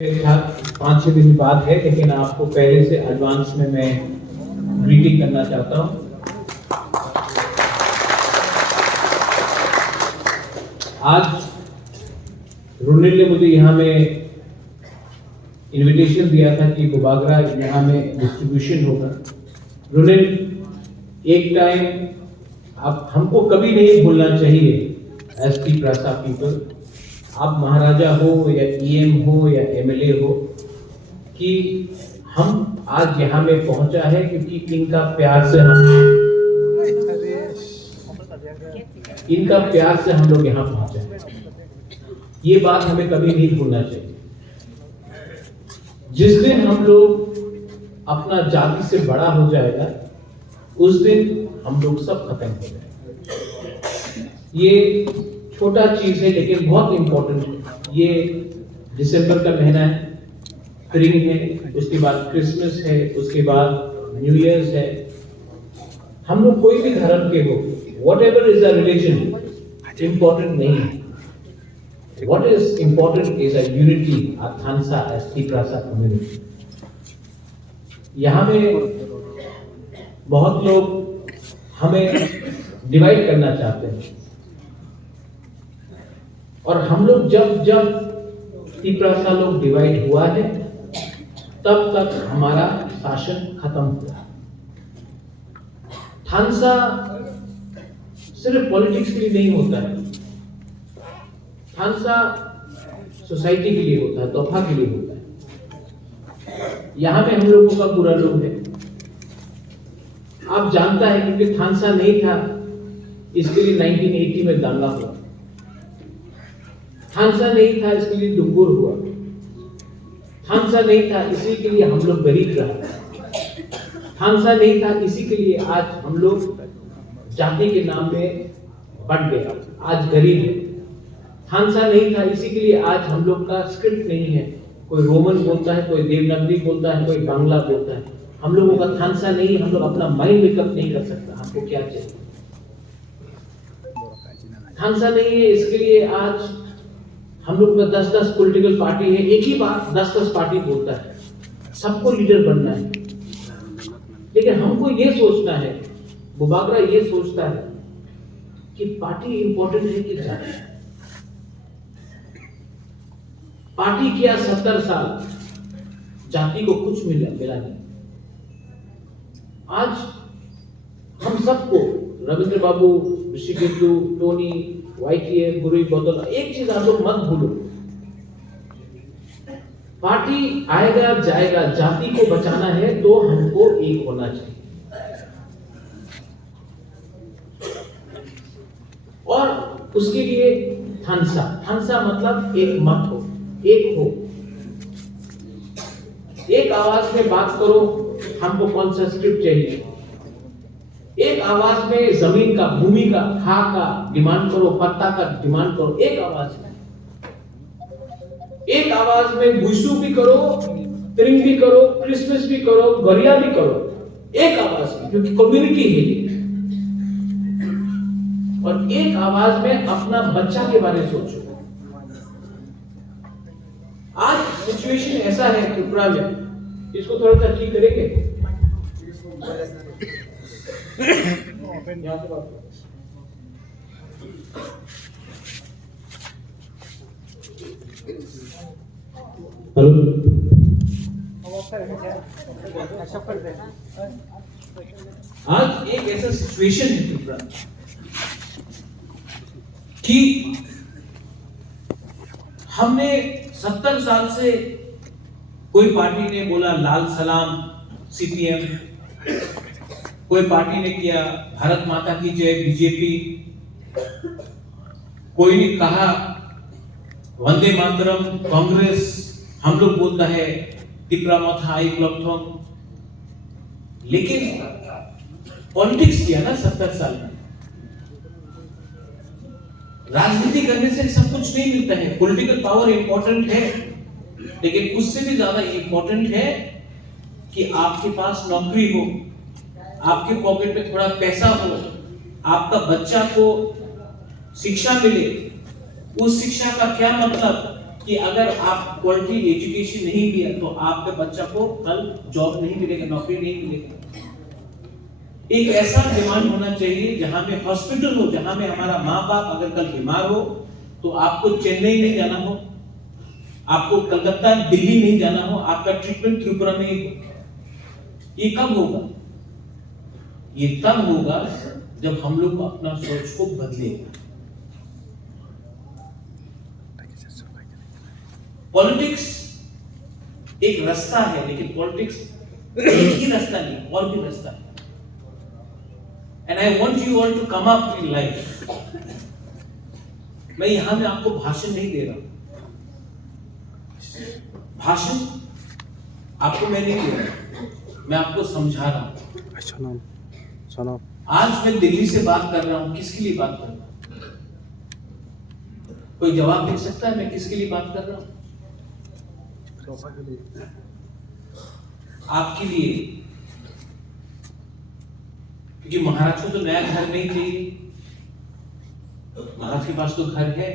मेरे ख्याल 5-6 दिन बाद है, लेकिन आपको पहले से एडवांस में मैं ग्रीटिंग करना चाहता हूँ। आज रुनिल ने मुझे यहाँ में इनविटेशन दिया था कि बुबागरा यहाँ में डिस्ट्रीब्यूशन होगा। रुनिल, एक टाइम आप हमको कभी नहीं भूलना चाहिए एस टी प्रासा पीपल, आप महाराजा हो या ईएम हो या एमएलए हो, कि हम आज यहाँ में पहुंचा है क्योंकि इनका प्यार से हम लोग यहाँ पहुंचे। ये बात हमें कभी नहीं भूलना चाहिए। जिस दिन हम लोग अपना जाति से बड़ा हो जाएगा उस दिन हम लोग सब खत्म हो जाएंगे। ये छोटा चीज है लेकिन बहुत इंपॉर्टेंट है। ये दिसंबर का महीना है, स्प्रिंग है, उसके बाद क्रिसमस है, उसके बाद न्यू ईयर्स है। हम लोग कोई भी धर्म के हो, whatever is a religion, important नहीं है। What is important is a unity, a थानसा एसटी प्रासा कम्युनिटी। यहाँ में बहुत लोग हमें डिवाइड करना चाहते हैं, और हम लोग जब तिप्रासा लोग डिवाइड हुआ है तब तक हमारा शासन खत्म हुआ। थानसा सिर्फ पॉलिटिक्स के लिए नहीं होता है, थानसा सोसाइटी के लिए होता है, तोहफा के लिए होता है। यहां पे हम लोगों का पूरा लोग है। आप जानता है क्योंकि थानसा नहीं था इसके लिए 1980 में दंगा हुआ, थानसा नहीं था इसके लिए डुंगुर हुआ, थानसा नहीं था इसी के लिए हम लोग गरीब रहे, थानसा नहीं था इसी के लिए आज हम लोग जाति के नाम पे बढ़ गए, आज गरीब है। थानसा नहीं था इसी के लिए आज हम लोग का स्क्रिप्ट नहीं है, कोई रोमन बोलता है, कोई देवनागरी बोलता है, कोई बांग्ला बोलता है। हम लोगों का थानसा नहीं, हम लोग अपना माइंड मेकअप नहीं कर सकता। हमको क्या चाहिए? थानसा नहीं है इसके लिए आज हम लोग का 10-10 पॉलिटिकल पार्टी है, एक ही बात 10-10 पार्टी बोलता है, सबको लीडर बनना है। लेकिन हमको ये सोचना है, बुबागरा ये सोचता है कि पार्टी इंपॉर्टेंट है कि जाति। पार्टी किया 70 साल, जाति को कुछ मिला नहीं। आज हम सबको, रविंद्र बाबू, ऋषिकेतु, टोनी, YTF, गुरुई बदल, एक चीज आप लोग मत भूलो, पार्टी आएगा जाएगा, जाति को बचाना है तो हमको एक होना चाहिए। और उसके लिए थानसा मतलब एक मत हो, एक हो, एक आवाज में बात करो। हमको कौन सा स्क्रिप्ट चाहिए? एक आवाज में जमीन का, भूमि का, खा का डिमांड करो, पत्ता का डिमांड करो, एक आवाज में। एक आवाज में भूसू भी करो, त्रिंग भी करो, क्रिसमस भी करो, गरिया भी करो, एक आवाज में, क्योंकि कम्युनिटी है ये। और एक आवाज में अपना बच्चा के बारे में सोचो। आज सिचुएशन ऐसा है त्रिपुरा में, इसको थोड़ा सा ठीक करेंगे। हेलो, आज एक ऐसा सिचुएशन है त्रिपुरा कि हमने 70 साल से कोई पार्टी ने बोला लाल सलाम CPM, कोई पार्टी ने किया भारत माता की जय BJP, कोई ने कहा वंदे मातरम कांग्रेस, हम लोग बोलता है तिप्रा मथा आई क्लॉथोंग। लेकिन पॉलिटिक्स किया ना 70 साल में। राजनीति करने से सब कुछ नहीं मिलता है, पॉलिटिकल पावर इंपॉर्टेंट है, लेकिन उससे भी ज्यादा इंपॉर्टेंट है कि आपके पास नौकरी हो, आपके पॉकेट में थोड़ा पैसा हो, आपका बच्चा को शिक्षा मिले। उस शिक्षा का क्या मतलब कि अगर आप क्वालिटी एजुकेशन नहीं दिया तो आपके बच्चा को कल जॉब नहीं मिलेगा, नौकरी नहीं मिलेगा। एक ऐसा डिमांड होना चाहिए जहां में हॉस्पिटल हो, जहां में हमारा माँ बाप अगर कल बीमार हो तो आपको चेन्नई नहीं जाना हो, आपको कलकत्ता दिल्ली नहीं जाना हो, आपका ट्रीटमेंट त्रिपुरा में ही हो। ये कब होगा? ये तब होगा जब हम लोग अपना सोच को बदलेगा। पॉलिटिक्स एक रास्ता है, लेकिन पॉलिटिक्स एक ही रास्ता नहीं, और भी रास्ता है। And I want you all to come up in life. मैं यहां में आपको भाषण नहीं दे रहा हूं, भाषण आपको मैं नहीं दे रहा, मैं आपको समझा रहा हूं। आज मैं दिल्ली से बात कर रहा हूं, किसके लिए बात कर रहा हूं? कोई जवाब दे सकता है मैं किसके लिए बात कर रहा हूं? आपके लिए, क्योंकि महाराज को तो नया घर नहीं चाहिए। महाराज के पास तो घर है,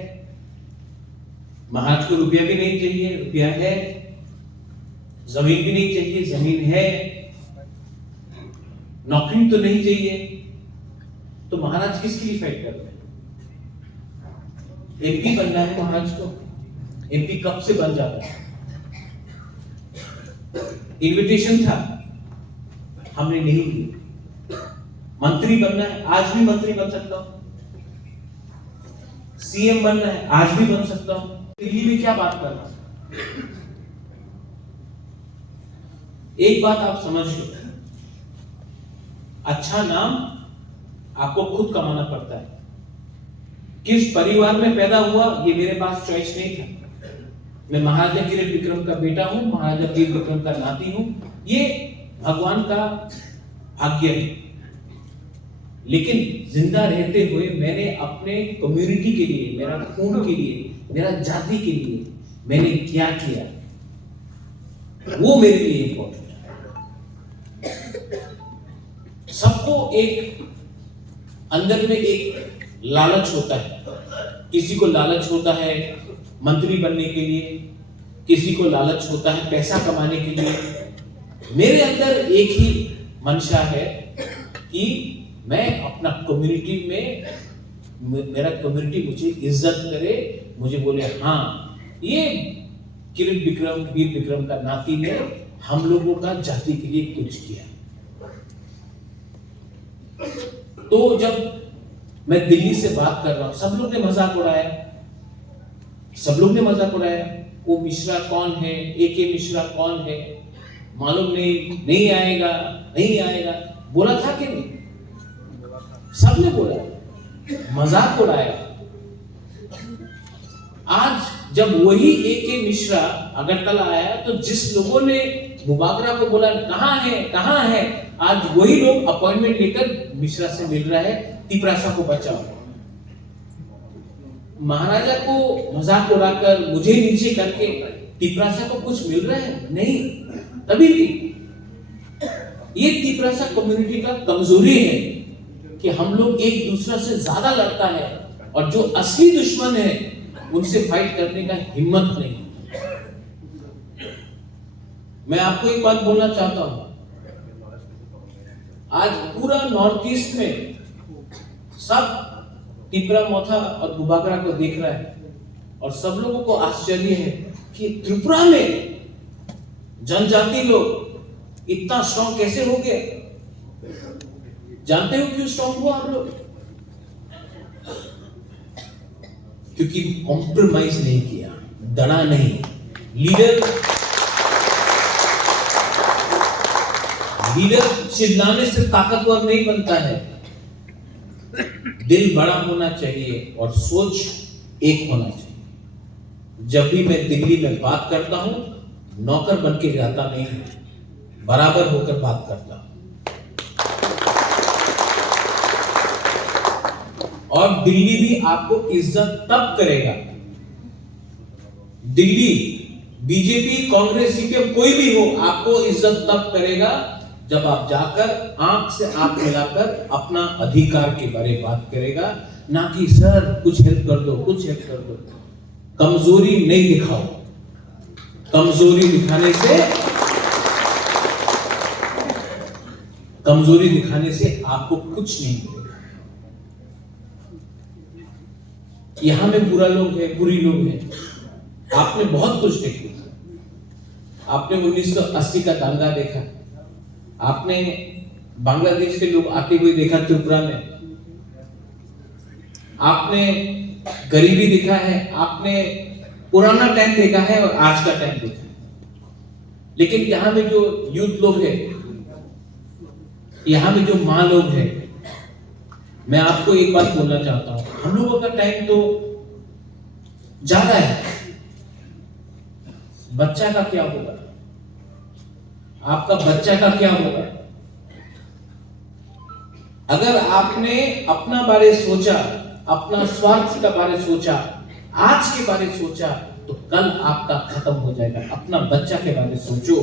महाराज को रुपया भी नहीं चाहिए, रुपया है। जमीन भी नहीं चाहिए, जमीन है। नौकरी तो नहीं चाहिए, तो महाराज किसके लिए फाइट कर रहे हैं? एमपी बनना है महाराज को। एमपी कब से बन जाता है? इनविटेशन था, हमने नहीं लिया। मंत्री बनना है, आज भी मंत्री बन सकता हूं। सीएम बनना है, आज भी बन सकता हूं। दिल्ली में क्या बात कर रहा हूं? एक बात आप समझ लो, अच्छा नाम आपको खुद कमाना पड़ता है। किस परिवार में पैदा हुआ ये मेरे पास चॉइस नहीं था। मैं महाराजा किरीट विक्रम का बेटा हूं, महाराजा वीर विक्रम का नाती हूं, ये भगवान का भाग्य है। लेकिन जिंदा रहते हुए मैंने अपने कम्युनिटी के लिए, मेरा खून के लिए, मेरा जाति के लिए मैंने क्या किया, वो मेरे लिए इंपॉर्टेंट है। सबको एक अंदर में एक लालच होता है। किसी को लालच होता है मंत्री बनने के लिए, किसी को लालच होता है पैसा कमाने के लिए। मेरे अंदर एक ही मंशा है कि मैं अपना कम्युनिटी में, मेरा कम्युनिटी मुझे इज्जत करे, मुझे बोले हाँ ये किरीट विक्रम, वीर विक्रम का नाती ने हम लोगों का जाति के लिए कुछ किया। तो जब मैं दिल्ली से बात कर रहा हूं, सब लोग ने मजाक उड़ाया, सब लोग ने मजाक उड़ाया। वो मिश्रा कौन है, एके मिश्रा कौन है, मालूम नहीं आएगा, नहीं आएगा। बोला था कि नहीं? सबने बोला, मजाक उड़ाया। आज जब वही एके मिश्रा अगरतला आया तो जिस लोगों ने मुबागरा को बोला कहां है, आज वही लोग अपॉइंटमेंट लेकर मिश्रा से मिल रहा है, तिपरासा को बचाओ। महाराजा को मजाक उड़ाकर, मुझे नीचे करके तिपरासा को कुछ मिल रहा है? नहीं, तभी भी ये तिपरासा कम्युनिटी का कमजोरी है कि हम लोग एक दूसरे से ज्यादा लड़ता है और जो असली दुश्मन है उनसे फाइट करने का हिम्मत नहीं। मैं आपको एक बात बोलना चाहता हूं, आज पूरा नॉर्थ ईस्ट में सब तिपरा मोथा और बुबागरा को देख रहा है और सब लोगों को आश्चर्य है कि त्रिपुरा में जनजाति लोग इतना स्ट्रॉन्ग कैसे हो गए। जानते हो क्यों स्ट्रॉन्ग हुआ आप लोग? क्योंकि कॉम्प्रोमाइज नहीं किया, डरा नहीं। लीडर चिल्लाने से ताकतवर नहीं बनता है, दिल बड़ा होना चाहिए और सोच एक होना चाहिए। जब भी मैं दिल्ली में बात करता हूं, नौकर बन के जाता नहीं, बराबर होकर बात करता हूं। और दिल्ली भी आपको इज्जत तब करेगा, दिल्ली बीजेपी, कांग्रेस, सीपीएम कोई भी हो, आपको इज्जत तब करेगा जब आप जाकर आंख से आंख मिलाकर अपना अधिकार के बारे में बात करेगा, ना कि सर कुछ हेल्प कर दो, कुछ हेल्प कर दो। कमजोरी नहीं दिखाओ। कमजोरी दिखाने से आपको कुछ नहीं मिलेगा। यहां में बुरा लोग हैं, बुरी लोग हैं। आपने बहुत कुछ देखा। आपने 1980 का दंगा देखा, आपने बांग्लादेश के लोग आते हुए देखा त्रिपुरा में, आपने गरीबी देखा है, आपने पुराना टाइम देखा है और आज का टाइम देखा है। लेकिन यहां में जो यूथ लोग हैं, यहां में जो मां लोग हैं, मैं आपको एक बात बोलना चाहता हूं, हम लोगों का टाइम तो ज्यादा है। बच्चा का क्या होगा? आपका बच्चा का क्या होगा? अगर आपने अपना बारे सोचा, अपना स्वार्थ का बारे सोचा, आज के बारे सोचा, तो कल आपका खत्म हो जाएगा। अपना बच्चा के बारे सोचो।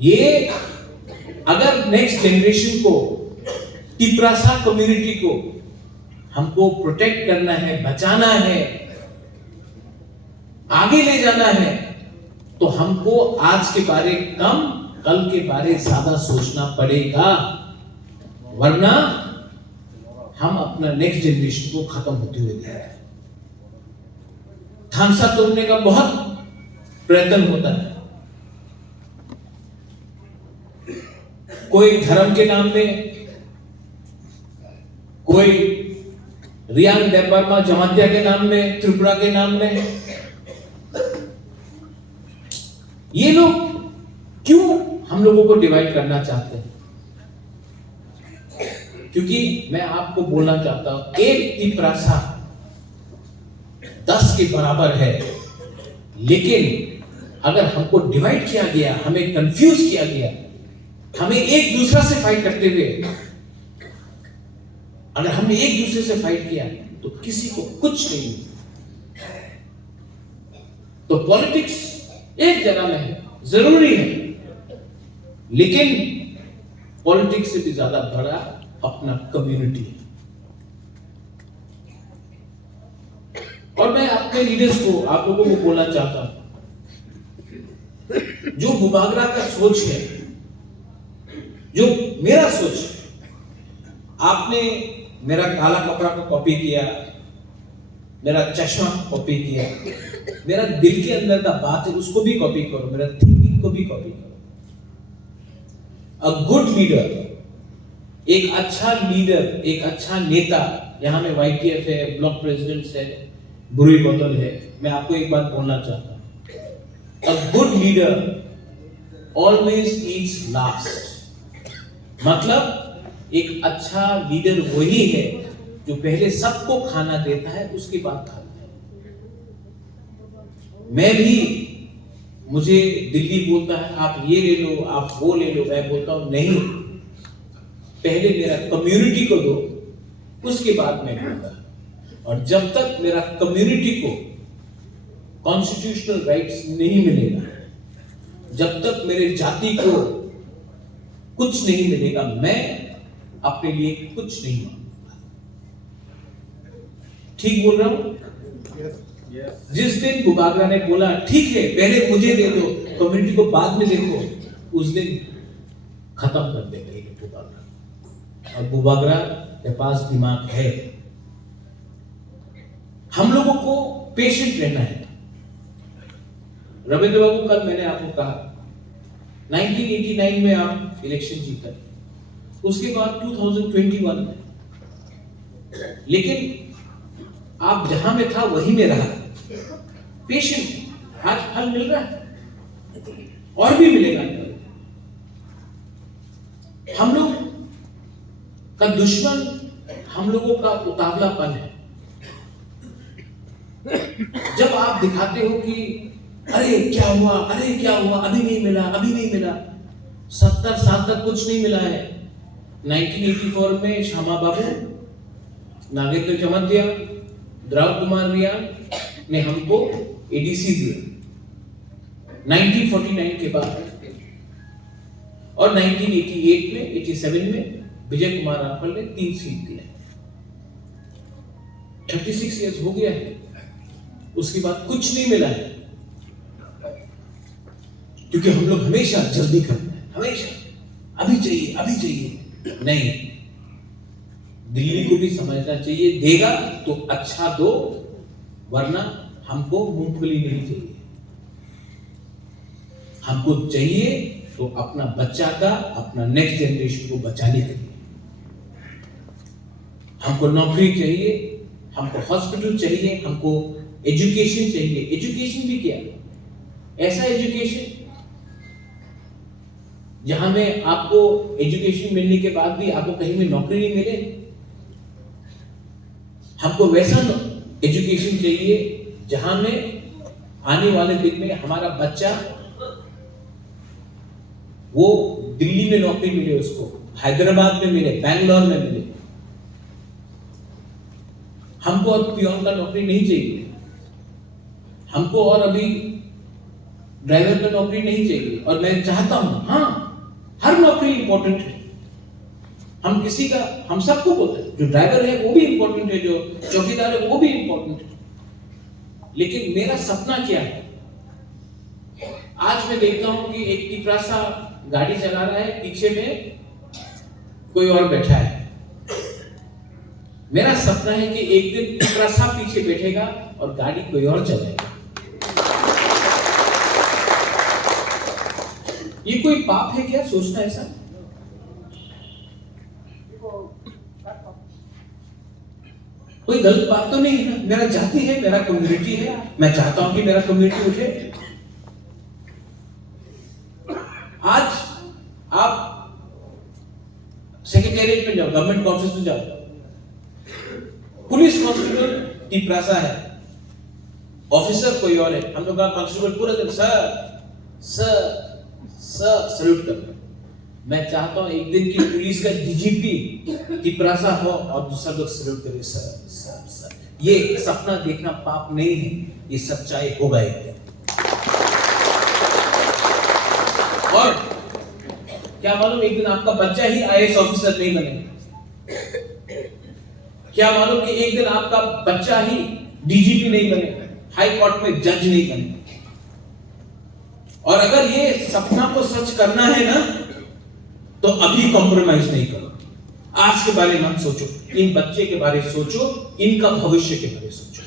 ये अगर नेक्स्ट जनरेशन को, टिपरासा कम्युनिटी को हमको प्रोटेक्ट करना है, बचाना है, आगे ले जाना है, तो हमको आज के बारे कम, कल के बारे ज्यादा सोचना पड़ेगा, वरना हम अपना नेक्स्ट जनरेशन को खत्म होते हुए देख रहे हैं। थामसा तोड़ने का बहुत प्रयत्न होता है, कोई धर्म के नाम में, कोई रियांग देवबर्मा जमातिया के नाम में, त्रिपुरा के नाम में। ये लोग क्यों हम लोगों को डिवाइड करना चाहते हैं? क्योंकि मैं आपको बोलना चाहता हूं, एक टिपरासा 10 के बराबर है, लेकिन अगर हमको डिवाइड किया गया, हमें कंफ्यूज किया गया, हमें एक दूसरे से फाइट करते हुए, अगर हमने एक दूसरे से फाइट किया तो किसी को कुछ नहीं मिला। तो पॉलिटिक्स एक जगह में है, जरूरी है, लेकिन पॉलिटिक्स से भी ज्यादा बड़ा अपना कम्युनिटी है। और मैं अपने लीडर्स को, आप लोगों को बोलना चाहता हूं, जो बुबागरा का सोच है, जो मेरा सोच है, आपने मेरा काला कपड़ा को कॉपी किया, मेरा चश्मा कॉपी किया, मेरा दिल के अंदर का बात है उसको भी कॉपी करो, मेरा थिंकिंग को भी कॉपी करो। अ गुड लीडर, एक अच्छा लीडर, एक अच्छा नेता, यहां में YTF है, ब्लॉक प्रेसिडेंट्स है, बुरी बोतल है। मैं आपको एक बात बोलना चाहता हूं, a good leader always Yeats last. मतलब एक अच्छा लीडर वही है जो पहले सबको खाना देता है, उसके बाद खाता है। मैं भी, मुझे दिल्ली बोलता है आप ये ले लो, आप वो ले लो, मैं बोलता हूं नहीं, पहले मेरा कम्युनिटी को दो, उसके बाद मैं दूंगा। और जब तक मेरा कम्युनिटी को कॉन्स्टिट्यूशनल राइट्स नहीं मिलेगा, जब तक मेरे जाति को कुछ नहीं मिलेगा, मैं अपने लिए कुछ नहीं मांगूंगा। ठीक बोल रहा हूं? जिस दिन बुबागरा ने बोला ठीक है पहले मुझे दे दो, कम्युनिटी को बाद में देखो, उस दिन खत्म कर देगा ये बुबागरा। और बुबागरा के पास दिमाग है। हम लोगों को पेशेंट रहना है। रविंद्र बाबू, कल मैंने आपको कहा 1989 में आप इलेक्शन जीता, उसके बाद 2021 में, लेकिन आप जहां में था वहीं में रहा। पेशेंट, आज फल मिल रहा है और भी मिलेगा। हम लोग का दुश्मन हम लोगों का उतावलापन है। जब आप दिखाते हो कि अरे क्या हुआ, अरे क्या हुआ, अभी नहीं मिला, अभी नहीं मिला, 70 साल तक कुछ नहीं मिला है। 1984 में श्यामा बाबू नागेंद्र चमन दिया, द्रव कुमार रियान ने हमको एडीसी दिया 1949 के बाद, और 1988 में, 87 में विजय कुमार राफल ने 3 सीट दिया। 36 इयर्स हो गया है। उसके बाद कुछ नहीं मिला है, क्योंकि हम लोग हमेशा जल्दी करते हैं, हमेशा अभी चाहिए अभी चाहिए। नहीं, दिल्ली को भी समझना चाहिए, देगा तो अच्छा दो, वरना हमको मूंगफली नहीं चाहिए। हमको चाहिए तो अपना बच्चा का, अपना नेक्स्ट जनरेशन को बचाने के लिए। हमको नौकरी चाहिए, हमको हॉस्पिटल चाहिए, हमको एजुकेशन चाहिए। एजुकेशन भी क्या, ऐसा एजुकेशन जहां में आपको एजुकेशन मिलने के बाद भी आपको कहीं में नौकरी नहीं मिले। हमको वैसा एजुकेशन चाहिए जहां में आने वाले दिन में हमारा बच्चा वो दिल्ली में नौकरी मिले, उसको हैदराबाद में मिले, बैंगलोर में मिले। हमको और पियोन का नौकरी नहीं चाहिए, हमको और अभी ड्राइवर का नौकरी नहीं चाहिए। और मैं चाहता हूं, हाँ, हर नौकरी इंपॉर्टेंट है। हम किसी का, हम सबको बोलते हैं, जो ड्राइवर है वो भी इंपॉर्टेंट है, जो चौकीदार है वो भी इंपॉर्टेंट है। लेकिन मेरा सपना क्या है? आज मैं देखता हूं कि एक टिपरासा गाड़ी चला रहा है, पीछे में कोई और बैठा है। मेरा सपना है कि एक दिन टिपरासा पीछे बैठेगा और गाड़ी कोई और चलाएगा। ये कोई पाप है क्या सोचना ऐसा? कोई गलत बात तो नहीं है ना? मेरा जाति है, मेरा कम्युनिटी है, मैं चाहता हूं कि मेरा कम्युनिटी उठे। आज आप सेक्रेटेरिएट में जाओ, गवर्नमेंट ऑफिस में जाओ, पुलिस कांस्टेबल टिपरासा है, ऑफिसर कोई और है। हम लोग का कांस्टेबल पूरा दिन सर सर सर सल्यूट करते हैं। मैं चाहता हूं एक दिन की पुलिस का डीजीपी टिपरासा हो और दूसरा लोग सल्यूट करे सर सर सर। ये सपना देखना पाप नहीं है, ये सच्चाई होगा एक दिन। और क्या मालूम एक दिन आपका बच्चा ही आईएएस ऑफिसर नहीं बने, क्या मालूम कि एक दिन आपका बच्चा ही डीजीपी नहीं बने, हाई कोर्ट में जज नहीं बने। और अगर ये सपना को सच करना है ना, तो अभी कॉम्प्रोमाइज नहीं करो। आज के बारे में मत सोचो, इन बच्चे के बारे में सोचो, इनका भविष्य के बारे में सोचो।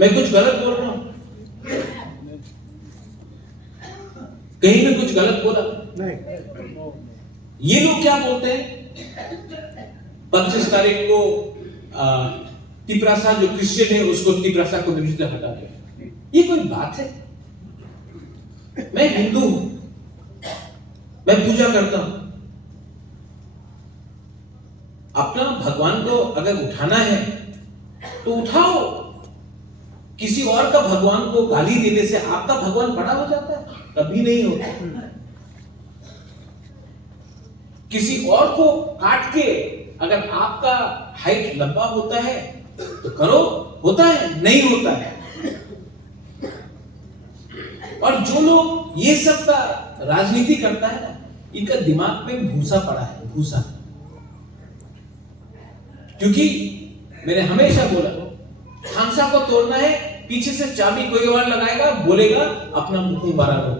मैं कुछ गलत बोल रहा हूं? कहीं में कुछ गलत बोला? नहीं। ये लोग क्या बोलते हैं 25 तारीख को टिपरासा जो क्रिश्चियन है उसको टिपरासा कम्युनिटी से हटा दिया। ये कोई बात है? मैं हिंदू हूं, मैं पूजा करता हूं। अपना भगवान को अगर उठाना है तो उठाओ। किसी और का भगवान को गाली देने से आपका भगवान बड़ा हो जाता है? कभी नहीं होता। किसी और को काट के अगर आपका हाइट लंबा होता है तो करो, होता है? नहीं होता है। और जो लोग ये सब का राजनीति करता है ना, इनका दिमाग में भूसा पड़ा है, भूसा। क्योंकि मैंने हमेशा बोला, खांसा को तोड़ना है, पीछे से चाबी कोई और लगाएगा, बोलेगा अपना मुंह भरा लो।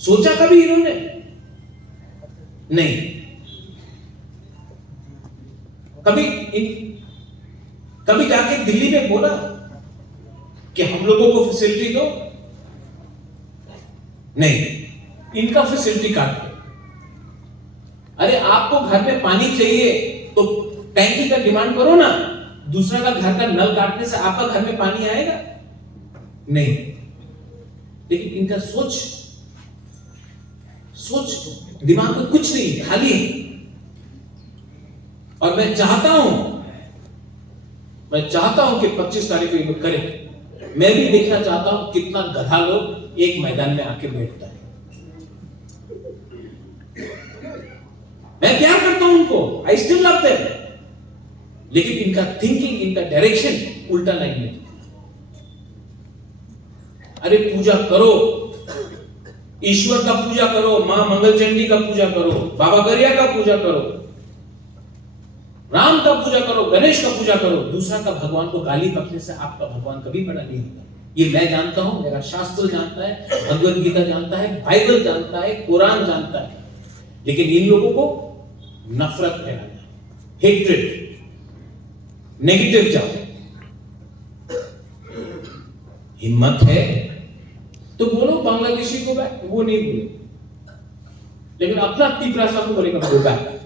सोचा कभी इन्होंने? नहीं। कभी जाके दिल्ली में बोला कि हम लोगों को फैसिलिटी दो? नहीं, इनका फैसिलिटी काट दो। अरे आपको घर में पानी चाहिए तो टैंकी का डिमांड करो ना, दूसरा का घर का नल काटने से आपका घर में पानी आएगा? नहीं। लेकिन इनका सोच दिमाग में कुछ नहीं, खाली है। और मैं चाहता हूं कि 25 तारीख को ये करें। मैं भी देखना चाहता हूं कितना गधा लोग एक मैदान में आके बैठता है। मैं प्यार करता हूं उनको, आई स्टिल लव देम, लेकिन इनका थिंकिंग, इनका डायरेक्शन उल्टा लाइन में। अरे पूजा करो, ईश्वर का पूजा करो, मां मंगलचंडी का पूजा करो, बाबा गरिया का पूजा करो, राम का पूजा करो, गणेश का पूजा करो, दूसरा का भगवान को गाली बकने से आपका भगवान कभी बड़ा नहीं होगा। ये मैं जानता हूं, मेरा शास्त्र जानता है, भगवत गीता जानता है, बाइबल जानता है, कुरान जानता है। लेकिन इन लोगों को नफरत फैलाना, हेट्रेड, नेगेटिव जाओ। हिम्मत है तो बोलो बांग्लादेशी को बैक, वो नहीं बोले, लेकिन अपना तिपरासा को बोलेगा गो बैक।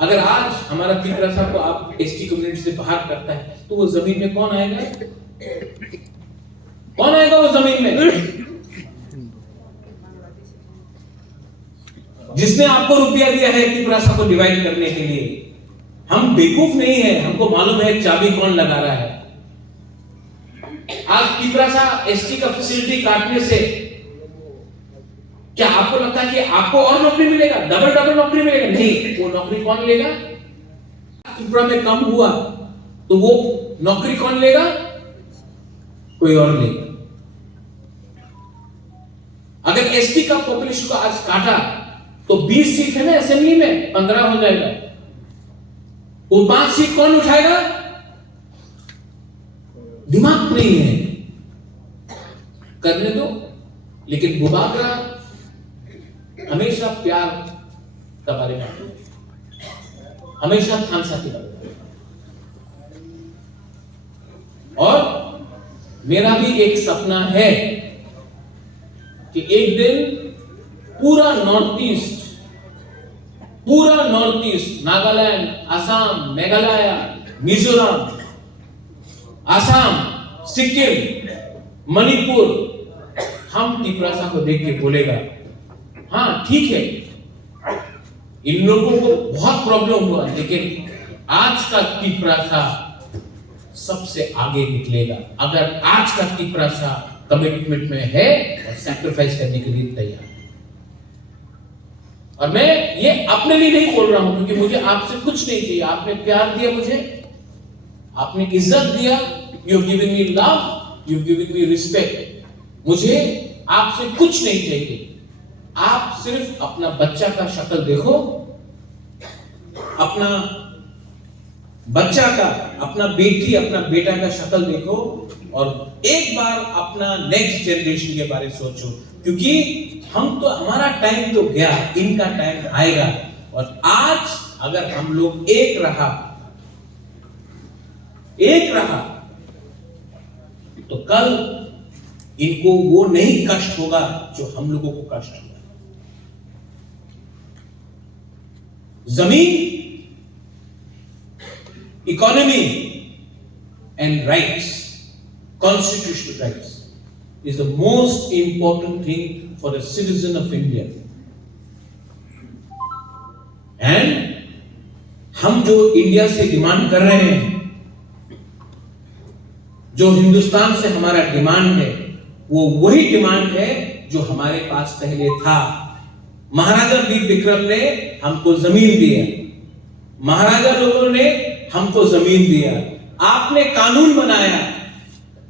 अगर आज हमारा तिपरासा को आप एसटी कम्युनिटी से बाहर करता है तो वो जमीन में कौन आएगा? कौन आएगा वो जमीन में? जिसने आपको रुपया दिया है तिपरासा को डिवाइड करने के लिए। हम बेवकूफ नहीं है, हमको मालूम है चाबी कौन लगा रहा है। आज तिपरासा एसटी का फैसिलिटी काटने से क्या आपको लगता है कि आपको और नौकरी मिलेगा, डबल नौकरी मिलेगा? नहीं, वो नौकरी कौन लेगा? त्रिपुरा में कम हुआ तो वो नौकरी कौन लेगा? कोई और लेगा। अगर एसटी का पॉपुलेशन को आज काटा तो 20 सीट है ना असेंबली में, 15 हो जाएगा। वो 5 सीट कौन उठाएगा? दिमाग नहीं है, करने दो। लेकिन बुबागरा हमेशा प्यार का बारे में, हमेशा थानसा के बारे में। और मेरा भी एक सपना है कि एक दिन पूरा नॉर्थ ईस्ट, नागालैंड, असम, मेघालय, मिजोरम, असम, सिक्किम, मणिपुर, हम तिपरासा को देख के बोलेगा हाँ ठीक है, इन लोगों को बहुत प्रॉब्लम हुआ, लेकिन आज का तिपरासा सबसे आगे निकलेगा। अगर आज का तिपरासा कमिटमेंट में है और सैक्रिफाइस करने के लिए तैयार है। और मैं ये अपने लिए नहीं बोल रहा हूं, क्योंकि मुझे आपसे कुछ नहीं चाहिए। आपने प्यार दिया मुझे, आपने इज्जत दिया, you given me love, you given me respect. मुझे आपसे कुछ नहीं चाहिए। आप सिर्फ अपना बच्चा का शक्ल देखो, अपना बच्चा का, अपना बेटी, अपना बेटा का शक्ल देखो, और एक बार अपना नेक्स्ट जनरेशन के बारे में सोचो। क्योंकि हम तो, हमारा टाइम तो गया, इनका टाइम आएगा। और आज अगर हम लोग एक रहा तो कल इनको वो नहीं कष्ट होगा जो हम लोगों को कष्ट हुआ। जमीन, economy and rights, constitutional rights is the most important thing for a citizen of India. And हम जो इंडिया से डिमांड कर रहे हैं, जो हिंदुस्तान से हमारा डिमांड है, वो वही डिमांड है जो हमारे पास पहले था। महाराजा वीर विक्रम ने हमको जमीन दिया, महाराजा लोगों ने हमको जमीन दिया, आपने कानून बनाया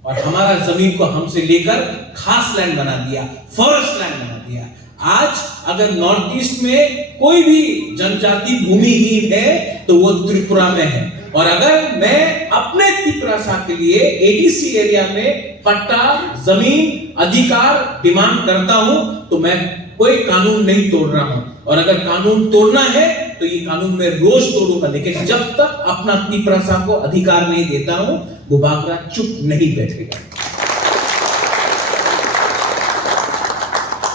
और हमारा जमीन को हमसे लेकर खास लैंड बना दिया, फॉरेस्ट लैंड बना दिया। आज अगर नॉर्थ ईस्ट में कोई भी जनजाति भूमिहीन है तो वो त्रिपुरा में है। और अगर मैं अपने तिपरासा के लिए एडीसी एरिया में पट्टा, जमीन, अधिकार डिमांड करता हूं तो मैं कोई कानून नहीं तोड़ रहा हूं। और अगर कानून तोड़ना है तो ये कानून मैं रोज तोड़ूंगा, लेकिन जब तक अपना तिपरासा को अधिकार नहीं देता हूं, बुबागरा चुप नहीं बैठेगा।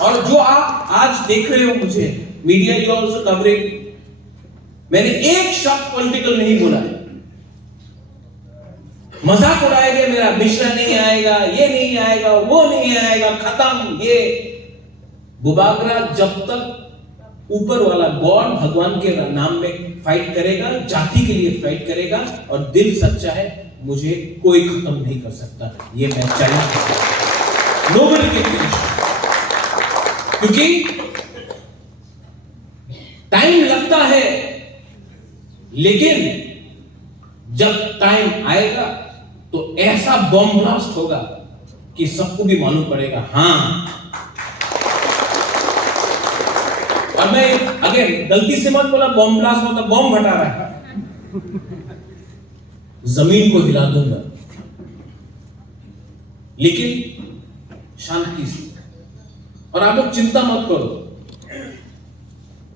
और जो आप आज देख रहे हो मुझे, मीडिया यू आल्सो कवरिंग, मैंने एक शब्द पॉलिटिकल नहीं बोला है। मजाक उड़ाया गया मेरा, मिश्रा नहीं आएगा, ये नहीं आएगा, वो नहीं आएगा, खत्म। ये बुबागरा जब तक ऊपर वाला गॉड, भगवान के नाम में फाइट करेगा, जाति के लिए फाइट करेगा, और दिल सच्चा है, मुझे कोई खत्म नहीं कर सकता। ये मैं चैलेंज करता हूं, नोबडी कैन फिनिश। क्योंकि टाइम लगता है, लेकिन जब टाइम आएगा तो ऐसा बॉम्ब ब्लास्ट होगा कि सबको भी मालूम पड़ेगा हाँ। और मैं अगर गलती से मत बोला बॉम्ब ब्लास्ट, मतलब बॉम्ब फटा रहा है, जमीन को हिला दूंगा, लेकिन शांति से। और आप लोग चिंता मत करो,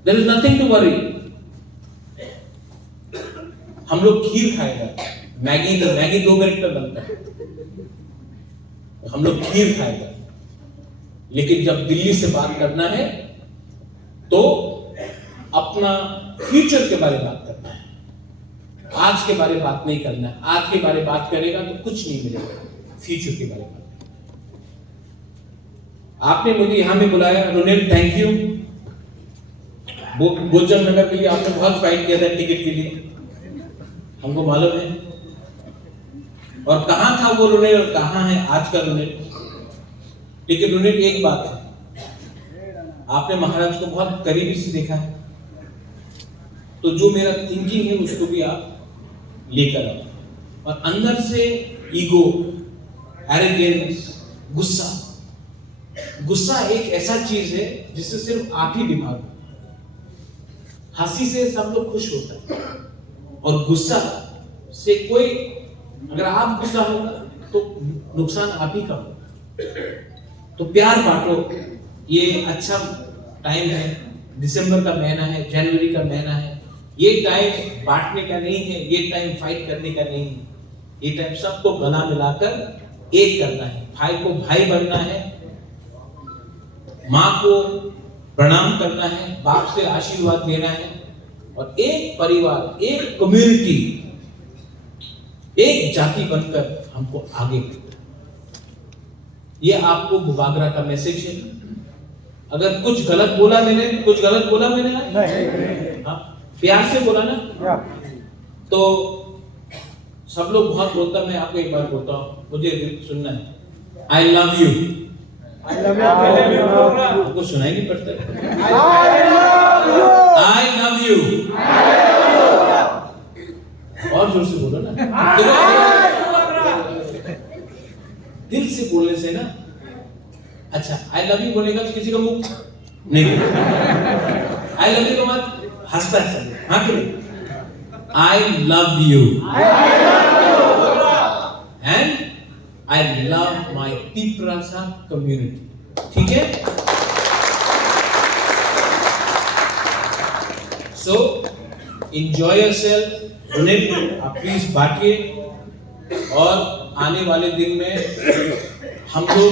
there is nothing to worry. हम लोग खीर खाएगा, मैगी नहीं, मैगी 2 मिनट में बनता है। हम लोग खीर खाएगा, लेकिन जब दिल्ली से बात करना है तो अपना फ्यूचर के बारे में बात करना है, आज के बारे में बात नहीं करना है। आज के बारे में बात करेगा तो कुछ नहीं मिलेगा, फ्यूचर के बारे में बात। आपने मुझे यहां में बुलाया, रोनेल थैंक यू। भोजन नगर के लिए आपने बहुत फाइट किया था टिकट के लिए, हमको मालूम है। और कहां था वो रोनेल और कहां है आज का रोनेल। लेकिन रोनेल एक बात है, आपने महाराज को बहुत करीबी से देखा है, तो जो मेरा थिंकिंग है उसको भी आप लेकर आओ। और अंदर से ईगो, एरोगेंस, गुस्सा एक ऐसा चीज है जिससे सिर्फ आप ही बीमार हो। हंसी से सब लोग खुश होता है, और गुस्सा से कोई, अगर आप गुस्सा होगा तो नुकसान आप ही का होगा। तो प्यार बांटो। ये अच्छा टाइम है, दिसंबर का महीना है, जनवरी का महीना है। ये टाइम बांटने का नहीं है, ये टाइम फाइट करने का नहीं है। ये टाइम सबको गला मिलाकर एक करना है, भाई को भाई बनना है, माँ को प्रणाम करना है, बाप से आशीर्वाद लेना है, और एक परिवार, एक कम्युनिटी, एक जाति बनकर हमको आगे बढ़ना है। ये आपको बुबागरा का मैसेज है। अगर कुछ गलत बोला मैंने नहीं, हाँ, प्यार से बोला ना, तो सब लोग बहुत बोलता, मैं आपको एक बार बोलता हूँ, मुझे सुनना है। आई लव यू। आपको सुनाई नहीं पड़ता? आई लव यू। और जोर से बोलो ना, दिल से बोलने से ना। अच्छा, आई लव यू बोलेगा तो किसी का मुंह नहीं, आई लव यू का मतलब हंसता है सब, हाँ कि नहीं? I love you and I love my पिपरासा कम्युनिटी। ठीक है? So enjoy yourself. डोनेट आप प्लीज बांटिए, और आने वाले दिन में हम लोग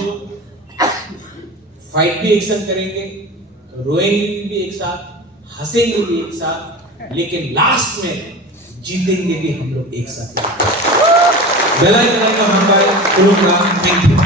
फाइट भी एक साथ करेंगे, रोएंगे भी एक साथ, हंसेंगे भी एक साथ, लेकिन लास्ट में जीतेंगे भी हम लोग एक साथ। बेला का हमारे थैंक यू।